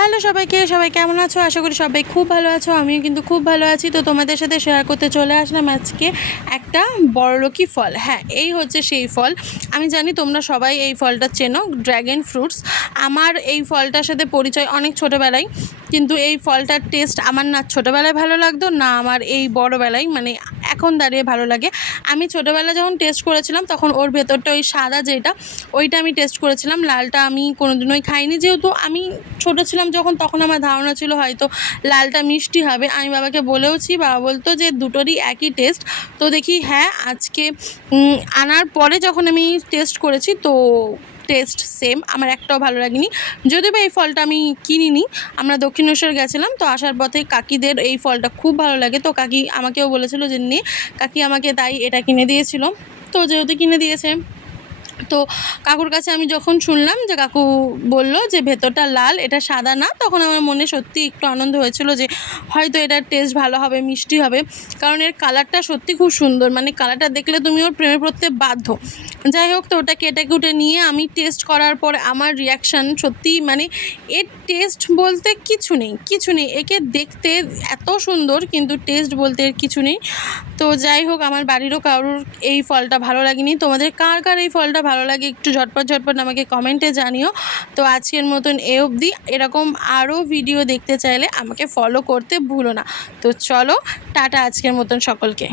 Hello সবাইকে, সবাই কেমন আছো? আশা করি সবাই খুব ভালো আছো। আমিও কিন্তু খুব ভালো আছি। তো তোমাদের সাথে শেয়ার করতে চলে আসলাম আজকে একটা বড়লোকি ফল। হ্যাঁ, এই হচ্ছে সেই ফল। আমি জানি তোমরা সবাই এই ফলটা চেনো, ড্র্যাগন ফ্রুটস। আমার এই ফলটার সাথে পরিচয় অনেক ছোটোবেলায়, কিন্তু এই ফলটার টেস্ট আমার না ছোটোবেলায় ভালো লাগতো, না আমার এই বড়োবেলায় মানে এখন দাঁড়িয়ে ভালো লাগে। আমি ছোটোবেলায় যখন টেস্ট করেছিলাম তখন ওর ভেতরটা ওই সাদা যেটা, ওইটা আমি টেস্ট করেছিলাম। লালটা আমি কোনোদিনই খাইনি, যেহেতু আমি ছোটো ছিলাম যখন, তখন আমার ধারণা ছিল হয়তো লালটা মিষ্টি হবে। আমি বাবাকে বলেওছি, বাবা বলতো যে দুটোরই একই টেস্ট। তো দেখি হ্যাঁ, আজকে আনার পরে যখন আমি টেস্ট করেছি তো টেস্ট সেম, আমার একটাও ভালো লাগেনি। যদিও বা এই ফলটা আমি কিনিনি, আমরা দক্ষিণেশ্বর গেছিলাম, তো আসার পথে কাকিদের এই ফলটা খুব ভালো লাগে, তো কাকি আমাকেও বলেছিল যে নে। কাকি আমাকে তাই এটা কিনে দিয়েছিল। তো যেহেতু কিনে দিয়েছে, তো কাকুর কাছে আমি যখন শুনলাম যে কাকু বলল যে ভেতরটা লাল, এটা সাদা না, তখন আমার মনে সত্যি একটু আনন্দ হয়েছিল যে হয়তো এটার টেস্ট ভালো হবে, মিষ্টি হবে। কারণ এর কালারটা সত্যি খুব সুন্দর, মানে কালারটা দেখলে তুমি ওর প্রেমে পড়তে বাধ্য। যাই হোক, তো ওটা কেটে কুটে নিয়ে আমি টেস্ট করার পর আমার রিয়াকশান সত্যি, মানে এর টেস্ট বলতে কিছু নেই, কিছু নেই। একে দেখতে এত সুন্দর, কিন্তু টেস্ট বলতে এর কিছু নেই। তো যাই হোক, আমার বাড়িরও কারোর এই ফলটা ভালো লাগেনি। তোমাদের কার কার এই ফলটা ভালো লাগে একটু ঝটপট ঝটপট আমাকে কমেন্টে জানিও। তো আজকের মতন এ অবধি। এরকম আরও ভিডিও দেখতে চাইলে আমাকে ফলো করতে ভুলো না। তো চলো, টাটা আজকের মতন সকলকে।